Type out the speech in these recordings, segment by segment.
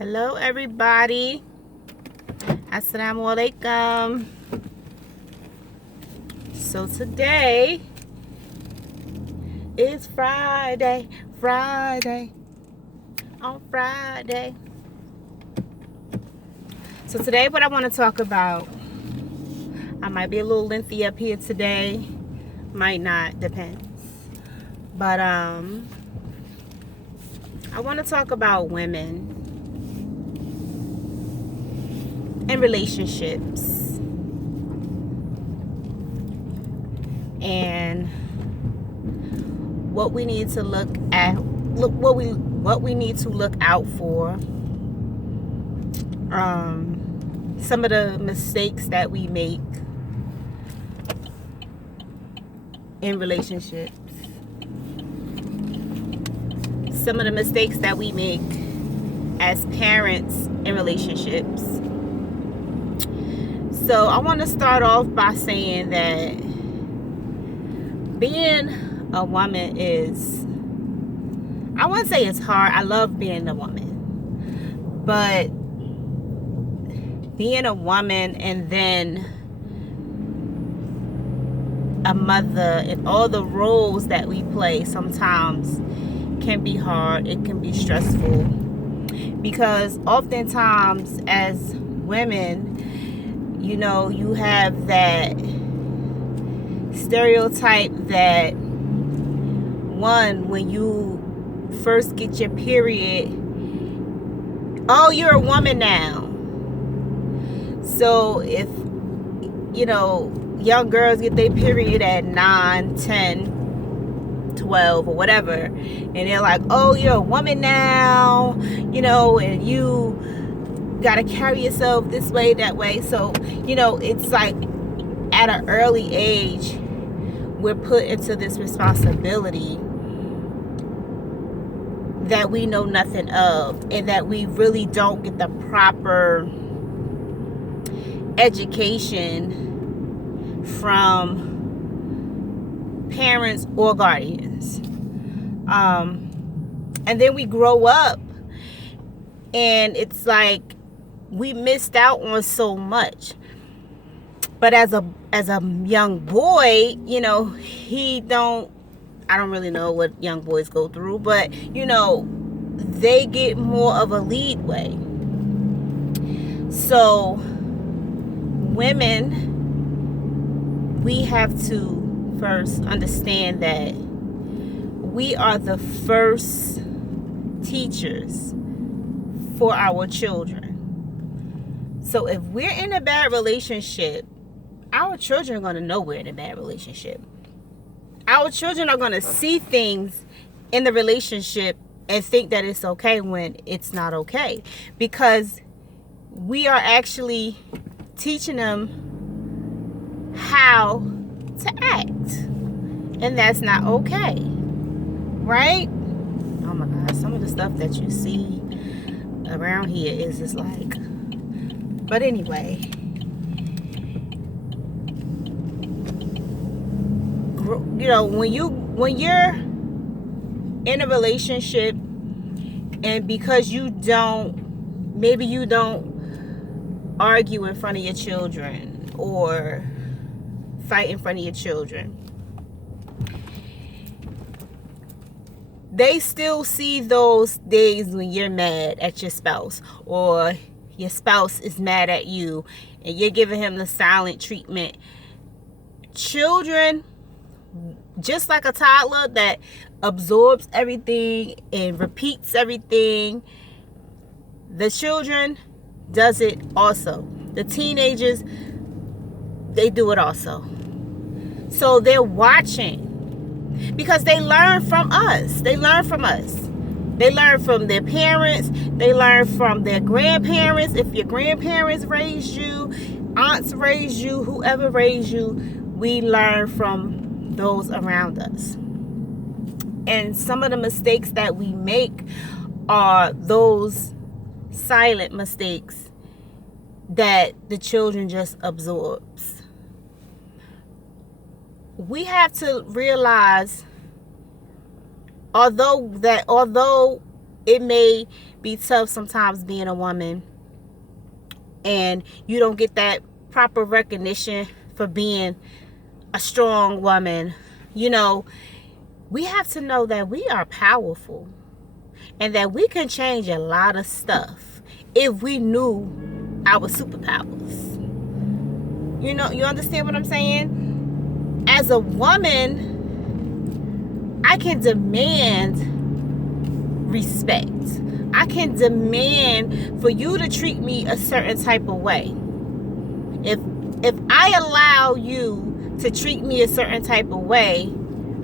Hello everybody. Assalamu alaikum. So today is Friday. On Friday. So today what I want to talk about, I might be a little lengthy up here today. Might not, depends. But I want to talk about women and relationships and what we need to look at, what we need to look out for, some of the mistakes that we make in relationships, some of the mistakes that we make as parents in relationships. So I want to start off by saying that being a woman is, I wouldn't say it's hard. I love being a woman. But being a woman and then a mother and all the roles that we play sometimes can be hard. It can be stressful. Because oftentimes as women, you know, you have that stereotype that when you first get your period, oh, you're a woman now. So if, you know, young girls get their period at 9, 10, 12 or whatever, and they're like, oh, you're a woman now, you know, and you gotta carry yourself this way, that way. So, you know, it's like at an early age we're put into this responsibility that we know nothing of, and that we really don't get the proper education from parents or guardians. And then we grow up and it's like we missed out on so much. But as a young boy, you know, I don't really know what young boys go through, but you know, they get more of a leadway. So women, we have to first understand that we are the first teachers for our children. So if we're in a bad relationship, our children are going to know we're in a bad relationship. Our children are going to see things in the relationship and think that it's okay when it's not okay, because we are actually teaching them how to act, and that's not okay, right? Oh my God, some of the stuff that you see around here is just like, but anyway, you know, when you're in a relationship and because maybe you don't argue in front of your children or fight in front of your children, they still see those days when you're mad at your spouse, or your spouse is mad at you and you're giving him the silent treatment. Children, just like a toddler that absorbs everything and repeats everything, the children does it also. The teenagers, they do it also. So they're watching because they learn from us. They learn from their parents. They learn from their grandparents. If your grandparents raised you, aunts raised you, whoever raised you, we learn from those around us. And some of the mistakes that we make are those silent mistakes that the children just absorbs. We have to realize, although it may be tough sometimes being a woman, and you don't get that proper recognition for being a strong woman. We have to know that we are powerful and that we can change a lot of stuff if we knew our superpowers. You understand what I'm saying? As a woman, I can demand respect. I can demand for you to treat me a certain type of way. If I allow you to treat me a certain type of way,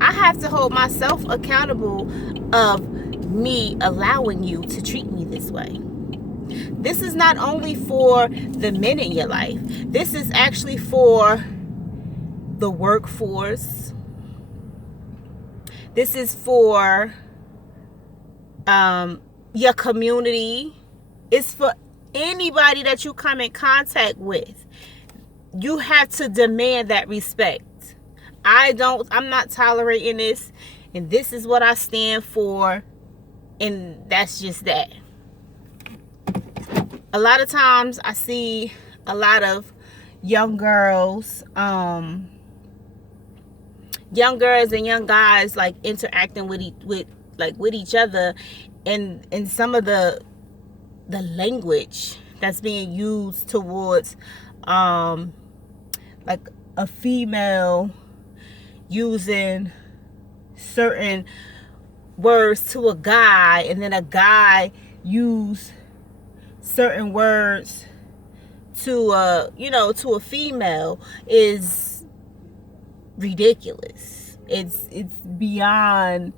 I have to hold myself accountable of me allowing you to treat me this way. This is not only for the men in your life. This is actually for the workforce. This is for your community. It's for anybody that you come in contact with. You have to demand that respect. I'm not tolerating this, and this is what I stand for, and that's just that. A lot of times I see a lot of young girls and young guys like interacting with each other, and some of the language that's being used towards like a female using certain words to a guy, and then a guy use certain words to a female is ridiculous. It's beyond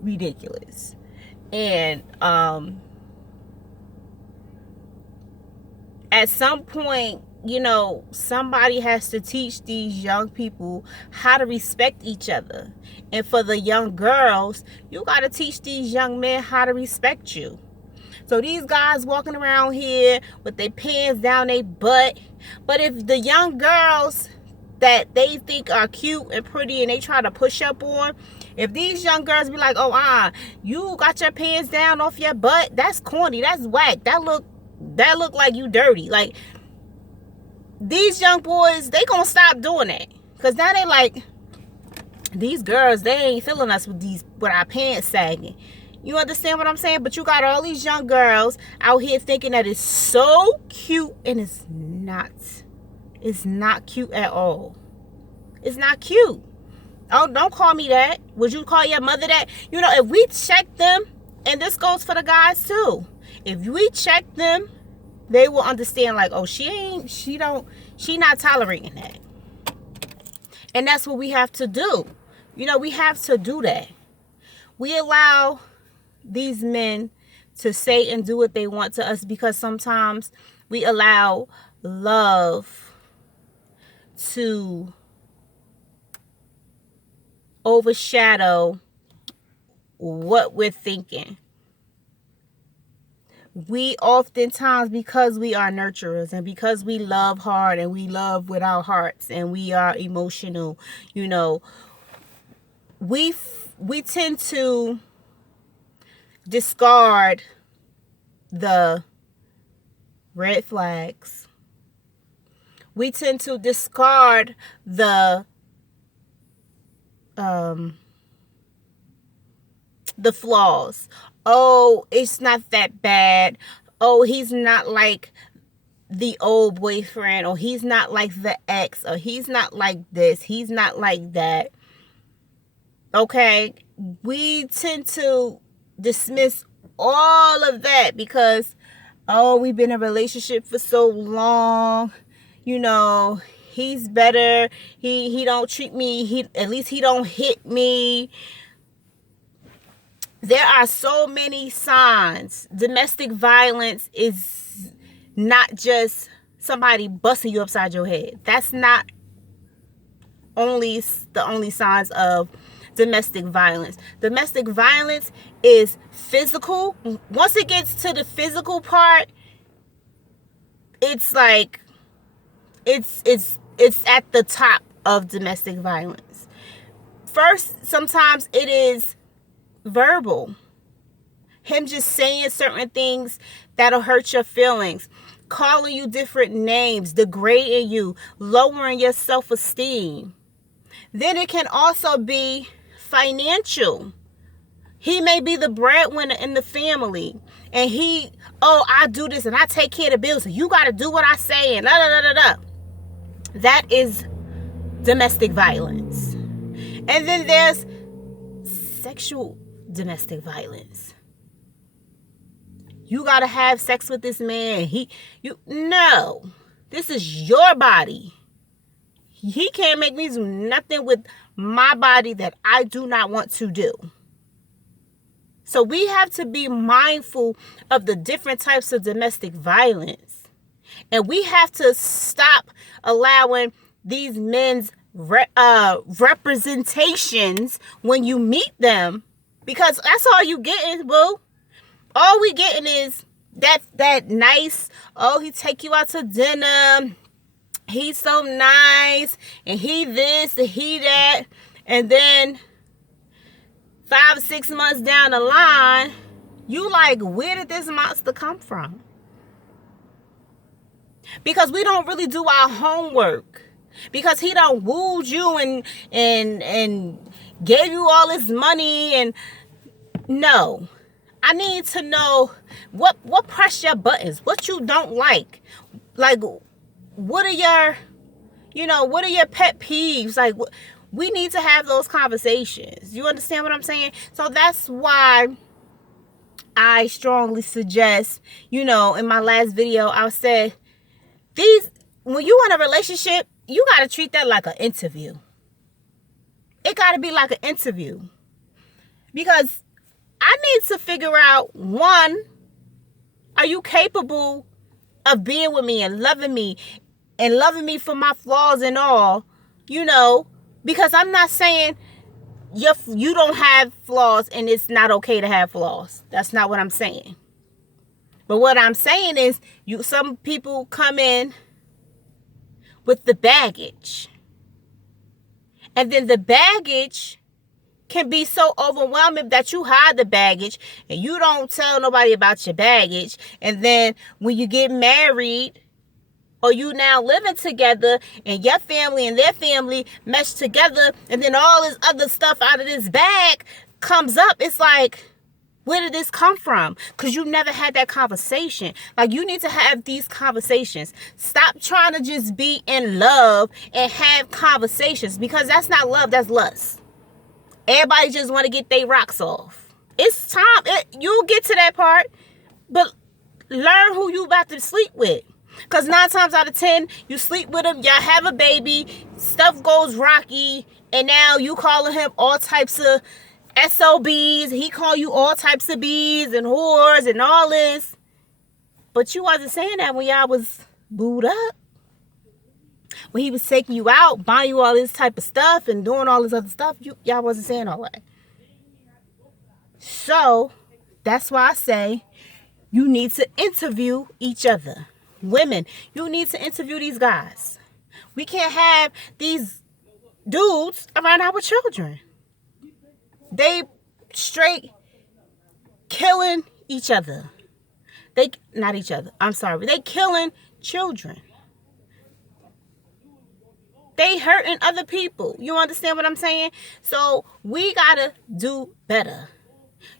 ridiculous. And at some point, somebody has to teach these young people how to respect each other. And for the young girls, you got to teach these young men how to respect you. So these guys walking around here with their pants down their butt. But if the young girls that they think are cute and pretty and they try to push up on, if these young girls be like, oh, you got your pants down off your butt, that's corny, that's whack, that look like you dirty. Like, these young boys, they gonna stop doing that. Because now they like, these girls, they ain't feeling us with our pants sagging. You understand what I'm saying? But you got all these young girls out here thinking that it's so cute, and it's not. It's not cute at all. It's not cute. Oh, don't call me that. Would you call your mother that? If we check them, and this goes for the guys too. If we check them, they will understand like, oh, she not tolerating that. And that's what we have to do. We have to do that. We allow these men to say and do what they want to us because sometimes we allow love to overshadow what we're thinking. We oftentimes, because we are nurturers and because we love hard and we love with our hearts and we are emotional, we tend to discard the red flags. We tend to discard the flaws. Oh, it's not that bad. Oh, he's not like the old boyfriend, or he's not like the ex, or he's not like this, he's not like that. Okay, we tend to dismiss all of that because, oh, we've been in a relationship for so long, he's better, he don't treat me, at least he don't hit me. There are so many signs. Domestic violence is not just somebody busting you upside your head. That's not the only signs of domestic violence. Domestic violence is physical. Once it gets to the physical part, it's like it's at the top of domestic violence. First, sometimes it is verbal. Him just saying certain things that'll hurt your feelings, calling you different names, degrading you, lowering your self-esteem. Then it can also be financial. He may be the breadwinner in the family, and I do this and I take care of the bills, so you got to do what I say, and da da da da da. That is domestic violence. And then there's sexual domestic violence. You got to have sex with this man. No. This is your body. He can't make me do nothing with my body that I do not want to do. So we have to be mindful of the different types of domestic violence. And we have to stop allowing these men's representations when you meet them, because that's all you getting, boo. All we getting is that nice, he take you out to dinner, he's so nice, and he this and he that, and then 5 or 6 months down the line, you like, where did this monster come from? Because we don't really do our homework. Because he done wooed you and gave you all this money, and no. I need to know what press your buttons, what you don't like. Like, what are your pet peeves? Like, we need to have those conversations. You understand what I'm saying? So that's why I strongly suggest, in my last video, I said, when you in a relationship, you got to treat that like an interview. It got to be like an interview. Because I need to figure out, one, are you capable of being with me and loving me for my flaws and all, because I'm not saying you don't have flaws and it's not okay to have flaws. That's not what I'm saying. But what I'm saying is, some people come in with the baggage. And then the baggage can be so overwhelming that you hide the baggage and you don't tell nobody about your baggage. And then when you get married, or you now living together, and your family and their family mesh together, and then all this other stuff out of this bag comes up, it's like, where did this come from? Because you never had that conversation. Like, you need to have these conversations. Stop trying to just be in love and have conversations, because that's not love, that's lust. Everybody just want to get their rocks off. It's time. You'll get to that part, but learn who you about to sleep with. Because 9 times out of 10, you sleep with him, y'all have a baby, stuff goes rocky, and now you calling him all types of SOBs, he call you all types of B's and whores and all this. But you wasn't saying that when y'all was booed up. When he was taking you out, buying you all this type of stuff and doing all this other stuff, y'all wasn't saying all that. So, that's why I say you need to interview each other. Women, you need to interview these guys. We can't have these dudes around our children. They straight killing each other. Not each other. I'm sorry. They killing children. They hurting other people. You understand what I'm saying? So we gotta do better.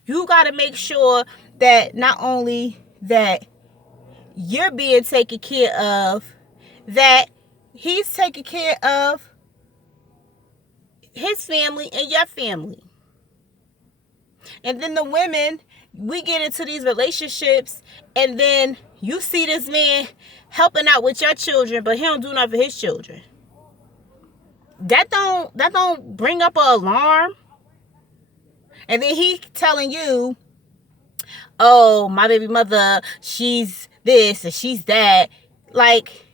You gotta make sure that not only that you're being taken care of, that he's taking care of his family and your family. And then the women, we get into these relationships, and then you see this man helping out with your children, but he don't do nothing for his children. That don't bring up an alarm. And then he telling you, oh, my baby mother, she's this and she's that. Like,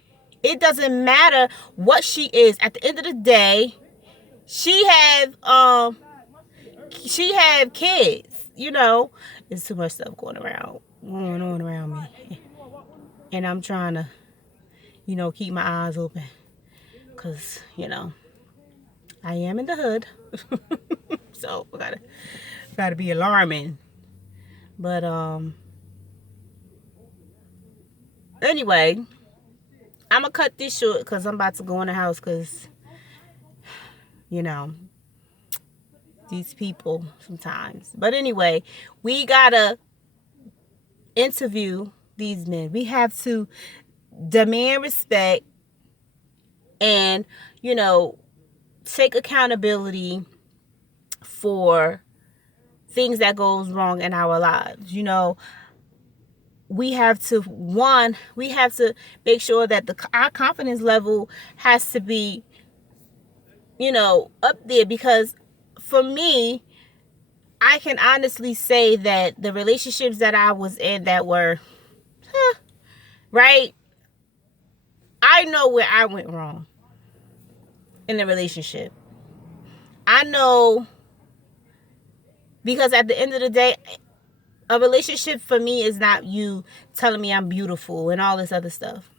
it doesn't matter what she is. At the end of the day, she have kids. There's too much stuff going on around me, and I'm trying to, keep my eyes open, cause I am in the hood, so gotta be alarming. But anyway, I'm gonna cut this short because I'm about to go in the house because, you know, these people sometimes. But anyway, we gotta interview these men. We have to demand respect and, you know, take accountability for things that goes wrong in our lives. You know, we have to make sure that our confidence level has to be, you know, up there, because for me, I can honestly say that the relationships that I was in that were right, I know where I went wrong in the relationship. I know, because at the end of the day, a relationship for me is not you telling me I'm beautiful and all this other stuff.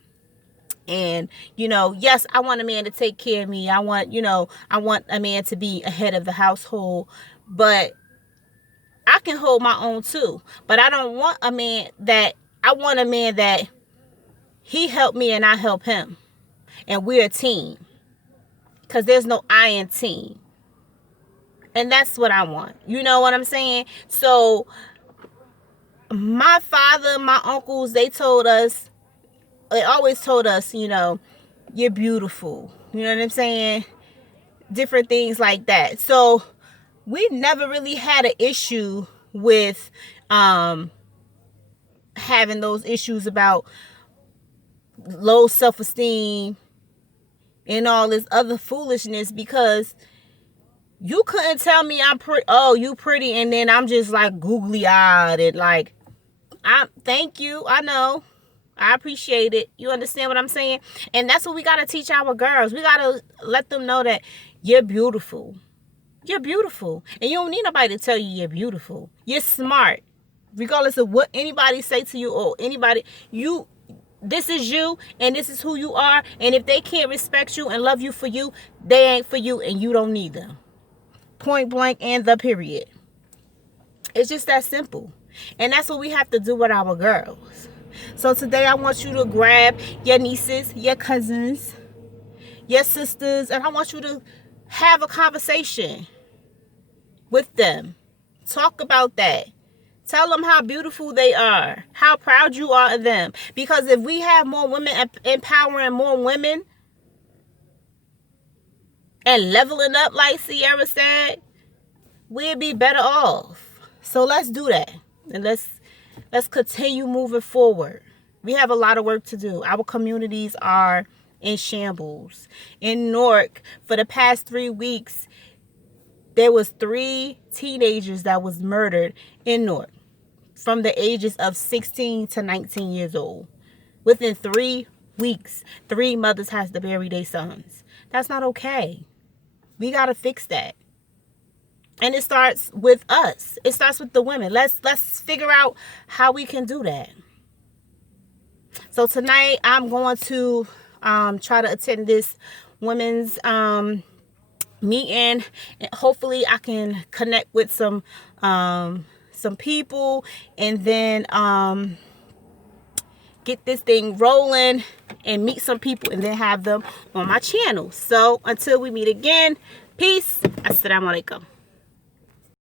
And, you know, yes, I want a man to take care of me. I want a man to be ahead of the household, but I can hold my own too. But I want a man that he helped me and I help him. And we're a team. Because there's no I in team. And that's what I want. You know what I'm saying? So my father, my uncles, they always told us, you know, you're beautiful. You know what I'm saying? Different things like that. So we never really had an issue with having those issues about low self-esteem and all this other foolishness, because you couldn't tell me I'm pretty. Oh, you pretty, and then I'm just like googly eyed and like, thank you. I know. I appreciate it. You understand what I'm saying? And that's what we got to teach our girls. We got to let them know that you're beautiful. You're beautiful. And you don't need nobody to tell you you're beautiful. You're smart. Regardless of what anybody say to you or anybody, this is you and this is who you are. And if they can't respect you and love you for you, they ain't for you and you don't need them. Point blank and the period. It's just that simple. And that's what we have to do with our girls. So today I want you to grab your nieces, your cousins, your sisters, and I want you to have a conversation with them. Talk about that. Tell them how beautiful they are, how proud you are of them. Because if we have more women, empowering more women and leveling up like Sierra said, we'll be better off. So let's do that. And let's continue moving forward. We have a lot of work to do. Our communities are in shambles. In Newark, for the past 3 weeks, there was 3 teenagers that was murdered in Newark from the ages of 16 to 19 years old. Within 3 weeks, 3 mothers has to bury their sons. That's not okay. We got to fix that. And it starts with us. It starts with the women. Let's figure out how we can do that. So tonight I'm going to try to attend this women's meeting. And hopefully I can connect with some people and then get this thing rolling and meet some people and then have them on my channel. So until we meet again, peace. Assalamu alaikum.